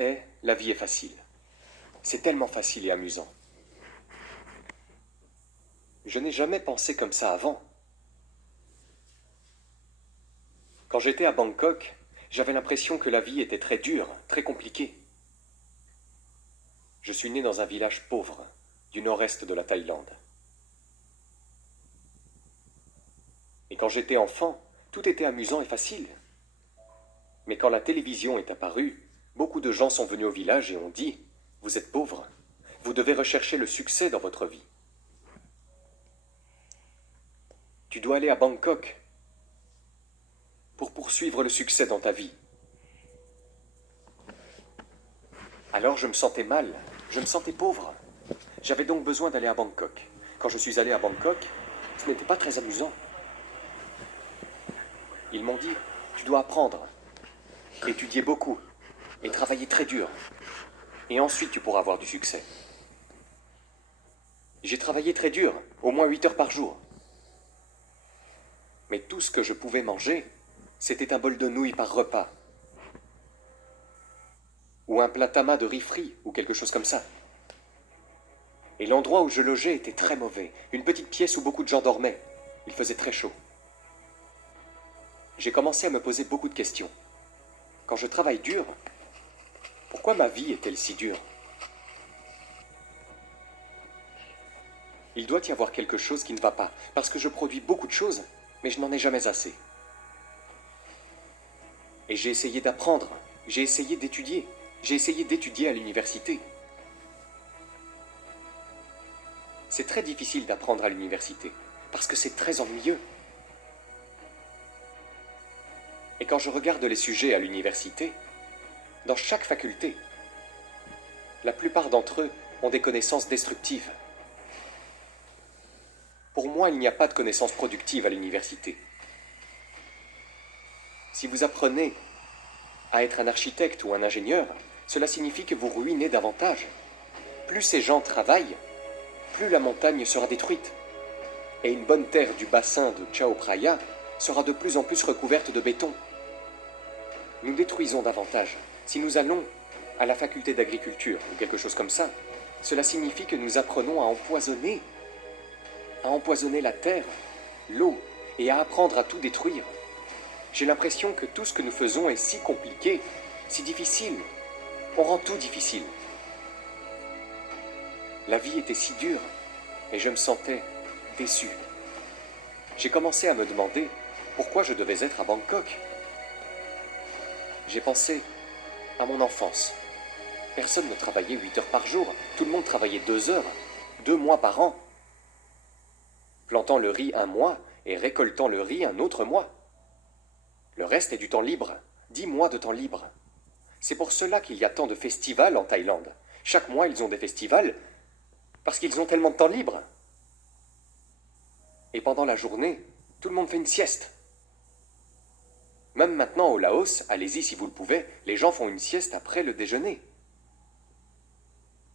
Est la vie est facile. C'est tellement facile et amusant. Je n'ai jamais pensé comme ça avant. Quand j'étais à Bangkok, j'avais l'impression que la vie était très dure, très compliquée. Je suis né dans un village pauvre, du nord-est de la Thaïlande. Et quand j'étais enfant, tout était amusant et facile. Mais quand la télévision est apparue, beaucoup de gens sont venus au village et ont dit « Vous êtes pauvre, vous devez rechercher le succès dans votre vie. Tu dois aller à Bangkok pour poursuivre le succès dans ta vie. » Alors je me sentais mal, je me sentais pauvre. J'avais donc besoin d'aller à Bangkok. Quand je suis allé à Bangkok, ce n'était pas très amusant. Ils m'ont dit « Tu dois apprendre, étudier beaucoup et travailler très dur. Et ensuite tu pourras avoir du succès. » J'ai travaillé très dur, au moins 8 heures par jour. Mais tout ce que je pouvais manger, c'était un bol de nouilles par repas. Ou un plat tama de riz frit, ou quelque chose comme ça. Et l'endroit où je logeais était très mauvais. Une petite pièce où beaucoup de gens dormaient. Il faisait très chaud. J'ai commencé à me poser beaucoup de questions. Quand je travaille dur, pourquoi ma vie est-elle si dure? Il doit y avoir quelque chose qui ne va pas, parce que je produis beaucoup de choses, mais je n'en ai jamais assez. Et j'ai essayé d'apprendre, j'ai essayé d'étudier, j'ai essayé d'étudier à l'université. C'est très difficile d'apprendre à l'université, parce que c'est très ennuyeux. Et quand je regarde les sujets à l'université, dans chaque faculté, la plupart d'entre eux ont des connaissances destructives. Pour moi, il n'y a pas de connaissances productives à l'université. Si vous apprenez à être un architecte ou un ingénieur, cela signifie que vous ruinez davantage. Plus ces gens travaillent, plus la montagne sera détruite. Et une bonne terre du bassin de Chao Phraya sera de plus en plus recouverte de béton. Nous détruisons davantage. Si nous allons à la faculté d'agriculture ou quelque chose comme ça, cela signifie que nous apprenons à empoisonner la terre, l'eau, et à apprendre à tout détruire. J'ai l'impression que tout ce que nous faisons est si compliqué, si difficile. On rend tout difficile. La vie était si dure, et je me sentais déçu. J'ai commencé à me demander pourquoi je devais être à Bangkok. J'ai pensé à mon enfance. Personne ne travaillait 8 heures par jour, tout le monde travaillait 2 heures, 2 mois par an. Plantant le riz un mois et récoltant le riz un autre mois. Le reste est du temps libre, 10 mois de temps libre. C'est pour cela qu'il y a tant de festivals en Thaïlande. Chaque mois, ils ont des festivals parce qu'ils ont tellement de temps libre. Et pendant la journée, tout le monde fait une sieste. Même maintenant au Laos, allez-y si vous le pouvez, les gens font une sieste après le déjeuner.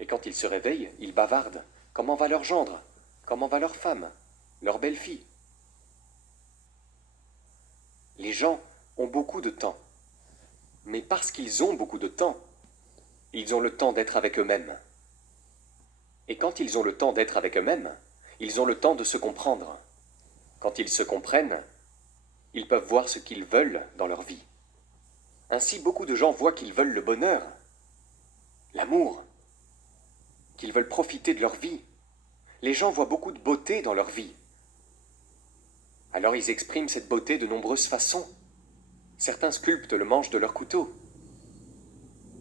Et quand ils se réveillent, ils bavardent. Comment va leur gendre? Comment va leur femme? Leur belle-fille? Les gens ont beaucoup de temps. Mais parce qu'ils ont beaucoup de temps, ils ont le temps d'être avec eux-mêmes. Et quand ils ont le temps d'être avec eux-mêmes, ils ont le temps de se comprendre. Quand ils se comprennent, ils peuvent voir ce qu'ils veulent dans leur vie. Ainsi, beaucoup de gens voient qu'ils veulent le bonheur, l'amour, qu'ils veulent profiter de leur vie. Les gens voient beaucoup de beauté dans leur vie. Alors ils expriment cette beauté de nombreuses façons. Certains sculptent le manche de leur couteau.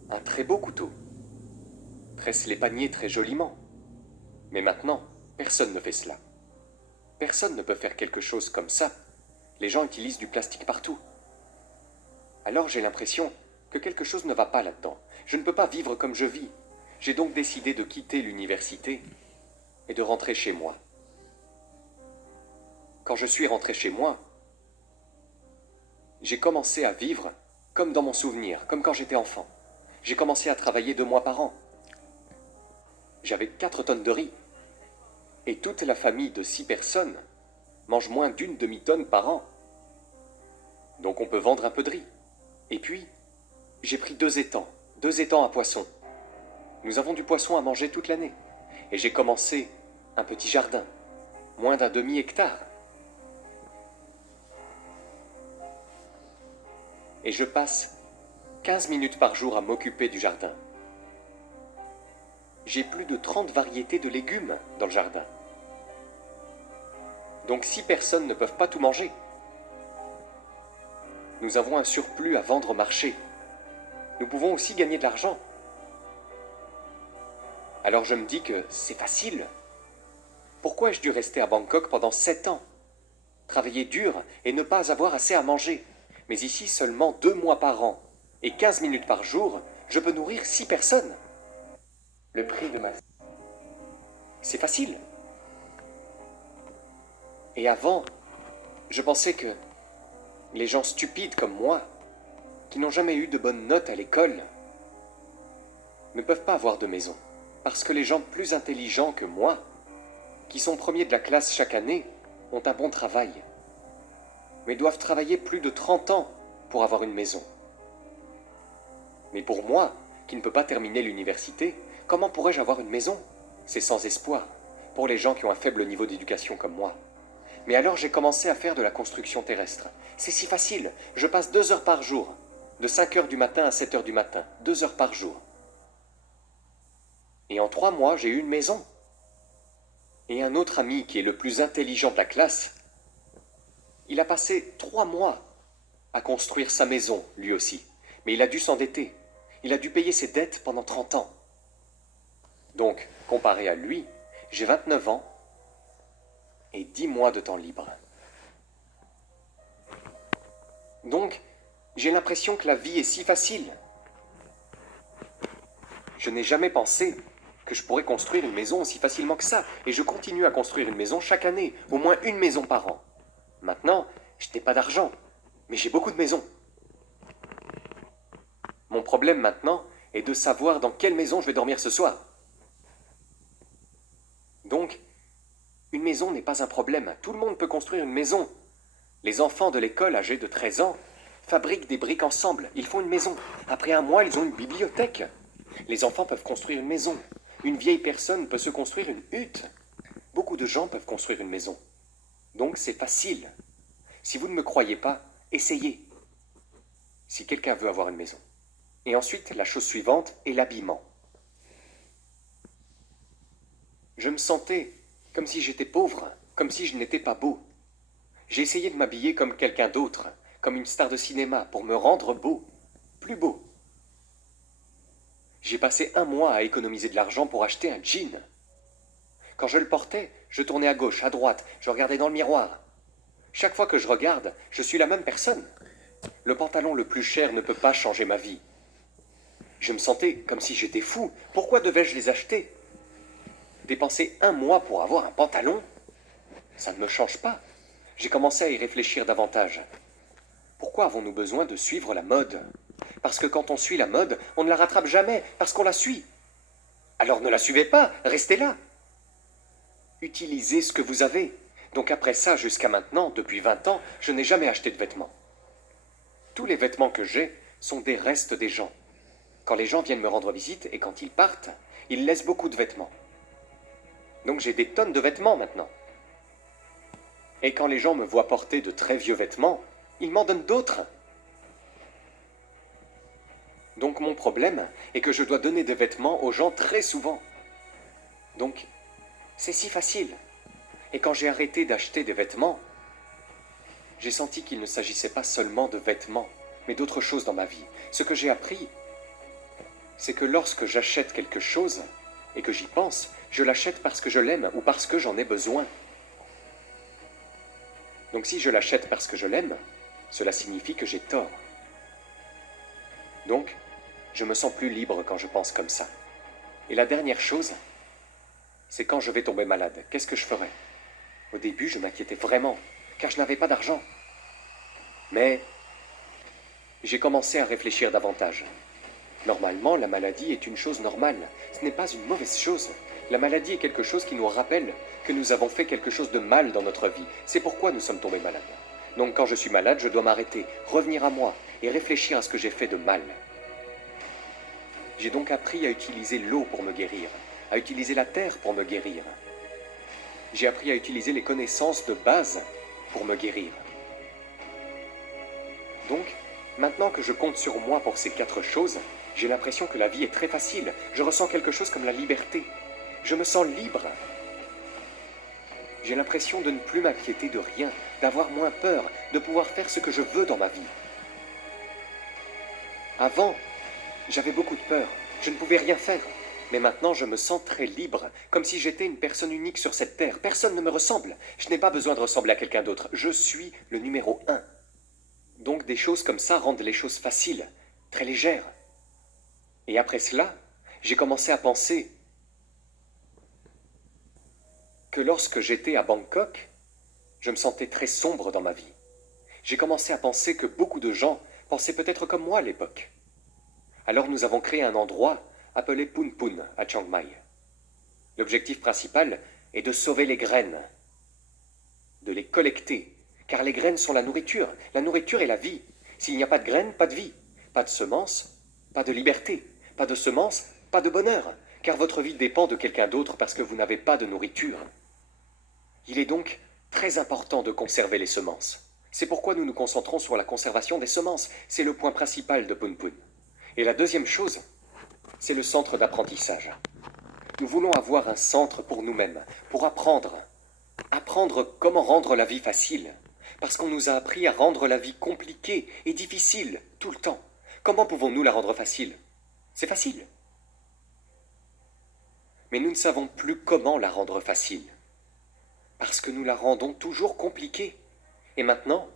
Un très beau couteau. Tressent les paniers très joliment. Mais maintenant, personne ne fait cela. Personne ne peut faire quelque chose comme ça. Les gens utilisent du plastique partout. Alors j'ai l'impression que quelque chose ne va pas là-dedans. Je ne peux pas vivre comme je vis. J'ai donc décidé de quitter l'université et de rentrer chez moi. Quand je suis rentré chez moi, j'ai commencé à vivre comme dans mon souvenir, comme quand j'étais enfant. J'ai commencé à travailler 2 mois par an. J'avais 4 tonnes de riz. Et toute la famille de 6 personnes mange moins d'une demi-tonne par an. Donc on peut vendre un peu de riz. Et puis, j'ai pris 2 étangs. 2 étangs à poissons. Nous avons du poisson à manger toute l'année. Et j'ai commencé un petit jardin, moins d'un demi-hectare. Et je passe 15 minutes par jour à m'occuper du jardin. J'ai plus de 30 variétés de légumes dans le jardin. Donc 6 personnes ne peuvent pas tout manger. Nous avons un surplus à vendre au marché. Nous pouvons aussi gagner de l'argent. Alors je me dis que c'est facile. Pourquoi ai-je dû rester à Bangkok pendant 7 ans? Travailler dur et ne pas avoir assez à manger. Mais ici, seulement 2 mois par an et 15 minutes par jour, je peux nourrir 6 personnes. Le prix de ma... C'est facile. Et avant, je pensais que les gens stupides comme moi, qui n'ont jamais eu de bonnes notes à l'école, ne peuvent pas avoir de maison. Parce que les gens plus intelligents que moi, qui sont premiers de la classe chaque année, ont un bon travail, mais doivent travailler plus de 30 ans pour avoir une maison. Mais pour moi, qui ne peux pas terminer l'université, comment pourrais-je avoir une maison? C'est sans espoir, pour les gens qui ont un faible niveau d'éducation comme moi. Mais alors j'ai commencé à faire de la construction terrestre. C'est si facile, je passe 2 heures par jour, de 5 heures du matin à 7 heures du matin, 2 heures par jour. Et en 3 mois, j'ai eu une maison. Et un autre ami qui est le plus intelligent de la classe, il a passé 3 mois à construire sa maison, lui aussi. Mais il a dû s'endetter. Il a dû payer ses dettes pendant 30 ans. Donc, comparé à lui, j'ai 29 ans et 10 mois de temps libre. Donc, j'ai l'impression que la vie est si facile. Je n'ai jamais pensé que je pourrais construire une maison aussi facilement que ça. Et je continue à construire une maison chaque année, au moins une maison par an. Maintenant, je n'ai pas d'argent, mais j'ai beaucoup de maisons. Mon problème maintenant est de savoir dans quelle maison je vais dormir ce soir. Donc, une maison n'est pas un problème. Tout le monde peut construire une maison. Les enfants de l'école âgés de 13 ans fabriquent des briques ensemble. Ils font une maison. Après un mois, ils ont une bibliothèque. Les enfants peuvent construire une maison. Une vieille personne peut se construire une hutte. Beaucoup de gens peuvent construire une maison. Donc c'est facile. Si vous ne me croyez pas, essayez. Si quelqu'un veut avoir une maison. Et ensuite, la chose suivante est l'habillement. Je me sentais comme si j'étais pauvre, comme si je n'étais pas beau. J'ai essayé de m'habiller comme quelqu'un d'autre, comme une star de cinéma, pour me rendre beau, plus beau. J'ai passé 1 mois à économiser de l'argent pour acheter un jean. Quand je le portais, je tournais à gauche, à droite, je regardais dans le miroir. Chaque fois que je regarde, je suis la même personne. Le pantalon le plus cher ne peut pas changer ma vie. Je me sentais comme si j'étais fou. Pourquoi devais-je les acheter? Dépenser 1 mois pour avoir un pantalon? Ça ne me change pas. J'ai commencé à y réfléchir davantage. Pourquoi avons-nous besoin de suivre la mode? Parce que quand on suit la mode, on ne la rattrape jamais, parce qu'on la suit. Alors ne la suivez pas, restez là. Utilisez ce que vous avez. Donc après ça, jusqu'à maintenant, depuis 20 ans, je n'ai jamais acheté de vêtements. Tous les vêtements que j'ai sont des restes des gens. Quand les gens viennent me rendre visite et quand ils partent, ils laissent beaucoup de vêtements. Donc j'ai des tonnes de vêtements maintenant. Et quand les gens me voient porter de très vieux vêtements, ils m'en donnent d'autres. Donc mon problème est que je dois donner des vêtements aux gens très souvent. Donc, c'est si facile. Et quand j'ai arrêté d'acheter des vêtements, j'ai senti qu'il ne s'agissait pas seulement de vêtements, mais d'autres choses dans ma vie. Ce que j'ai appris, c'est que lorsque j'achète quelque chose et que j'y pense, je l'achète parce que je l'aime ou parce que j'en ai besoin. Donc si je l'achète parce que je l'aime, cela signifie que j'ai tort. Donc, je me sens plus libre quand je pense comme ça. Et la dernière chose, c'est quand je vais tomber malade. Qu'est-ce que je ferai? Au début, je m'inquiétais vraiment, car je n'avais pas d'argent. Mais j'ai commencé à réfléchir davantage. Normalement, la maladie est une chose normale. Ce n'est pas une mauvaise chose. La maladie est quelque chose qui nous rappelle que nous avons fait quelque chose de mal dans notre vie. C'est pourquoi nous sommes tombés malades. Donc quand je suis malade, je dois m'arrêter, revenir à moi et réfléchir à ce que j'ai fait de mal. J'ai donc appris à utiliser l'eau pour me guérir, à utiliser la terre pour me guérir. J'ai appris à utiliser les connaissances de base pour me guérir. Donc, maintenant que je compte sur moi pour ces 4 choses, j'ai l'impression que la vie est très facile. Je ressens quelque chose comme la liberté. Je me sens libre. J'ai l'impression de ne plus m'inquiéter de rien, d'avoir moins peur, de pouvoir faire ce que je veux dans ma vie. Avant, j'avais beaucoup de peur. Je ne pouvais rien faire. Mais maintenant, je me sens très libre, comme si j'étais une personne unique sur cette terre. Personne ne me ressemble. Je n'ai pas besoin de ressembler à quelqu'un d'autre. Je suis le numéro 1. Donc des choses comme ça rendent les choses faciles, très légères. Et après cela, j'ai commencé à penser que lorsque j'étais à Bangkok, je me sentais très sombre dans ma vie. J'ai commencé à penser que beaucoup de gens pensaient peut-être comme moi à l'époque. Alors nous avons créé un endroit appelé Pun Pun à Chiang Mai. L'objectif principal est de sauver les graines, de les collecter, car les graines sont la nourriture. La nourriture est la vie. S'il n'y a pas de graines, pas de vie. Pas de semences, pas de liberté. Pas de semences, pas de bonheur, car votre vie dépend de quelqu'un d'autre parce que vous n'avez pas de nourriture. Il est donc très important de conserver les semences. C'est pourquoi nous nous concentrons sur la conservation des semences. C'est le point principal de Pun Pun. Et la deuxième chose, c'est le centre d'apprentissage. Nous voulons avoir un centre pour nous-mêmes, pour apprendre. Apprendre comment rendre la vie facile. Parce qu'on nous a appris à rendre la vie compliquée et difficile tout le temps. Comment pouvons-nous la rendre facile? C'est facile. Mais nous ne savons plus comment la rendre facile. Parce que nous la rendons toujours compliquée. Et maintenant,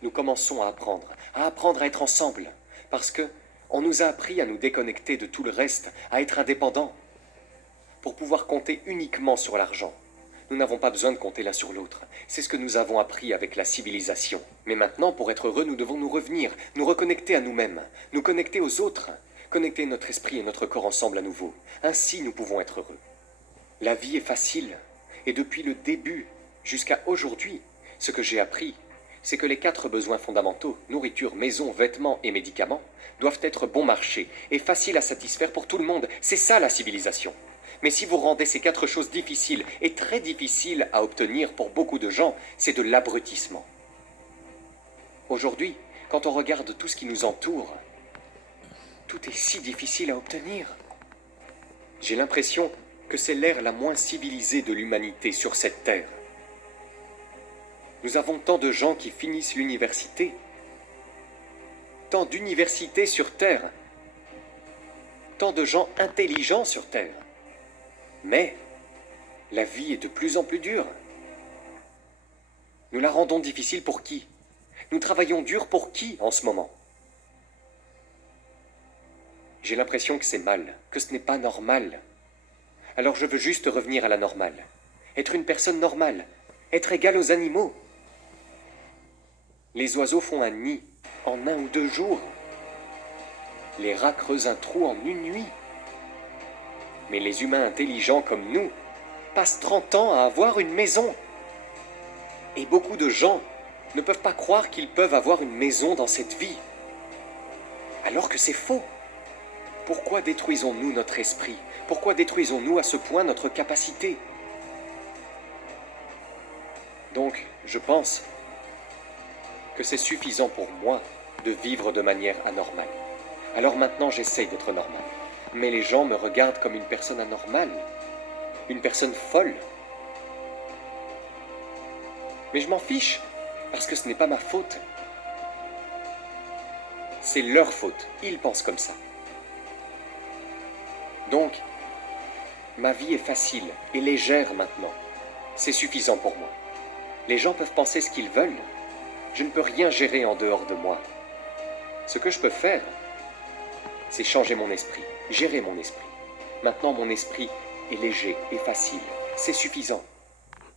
nous commençons à apprendre à être ensemble. Parce que on nous a appris à nous déconnecter de tout le reste, à être indépendants, pour pouvoir compter uniquement sur l'argent. Nous n'avons pas besoin de compter l'un sur l'autre. C'est ce que nous avons appris avec la civilisation. Mais maintenant, pour être heureux, nous devons nous revenir, nous reconnecter à nous-mêmes, nous connecter aux autres, connecter notre esprit et notre corps ensemble à nouveau. Ainsi, nous pouvons être heureux. La vie est facile. Et depuis le début jusqu'à aujourd'hui, ce que j'ai appris, c'est que les 4 besoins fondamentaux, nourriture, maison, vêtements et médicaments, doivent être bon marché et faciles à satisfaire pour tout le monde. C'est ça la civilisation. Mais si vous rendez ces 4 choses difficiles et très difficiles à obtenir pour beaucoup de gens, c'est de l'abrutissement. Aujourd'hui, quand on regarde tout ce qui nous entoure, tout est si difficile à obtenir. J'ai l'impression que c'est l'ère la moins civilisée de l'humanité sur cette terre. Nous avons tant de gens qui finissent l'université, tant d'universités sur Terre, tant de gens intelligents sur Terre. Mais la vie est de plus en plus dure. Nous la rendons difficile pour qui? Nous travaillons dur pour qui en ce moment? J'ai l'impression que c'est mal, que ce n'est pas normal. Alors je veux juste revenir à la normale. Être une personne normale, être égal aux animaux. Les oiseaux font un nid en 1 ou 2 jours. Les rats creusent un trou en 1 nuit. Mais les humains intelligents comme nous passent 30 ans à avoir une maison. Et beaucoup de gens ne peuvent pas croire qu'ils peuvent avoir une maison dans cette vie. Alors que c'est faux. Pourquoi détruisons-nous notre esprit? Pourquoi détruisons-nous à ce point notre capacité? Donc, je pense que c'est suffisant pour moi de vivre de manière anormale. Alors maintenant, j'essaye d'être normal. Mais les gens me regardent comme une personne anormale, une personne folle. Mais je m'en fiche, parce que ce n'est pas ma faute. C'est leur faute, ils pensent comme ça. Donc, ma vie est facile et légère maintenant. C'est suffisant pour moi. Les gens peuvent penser ce qu'ils veulent. Je ne peux rien gérer en dehors de moi. Ce que je peux faire, c'est changer mon esprit, gérer mon esprit. Maintenant, mon esprit est léger et facile. C'est suffisant.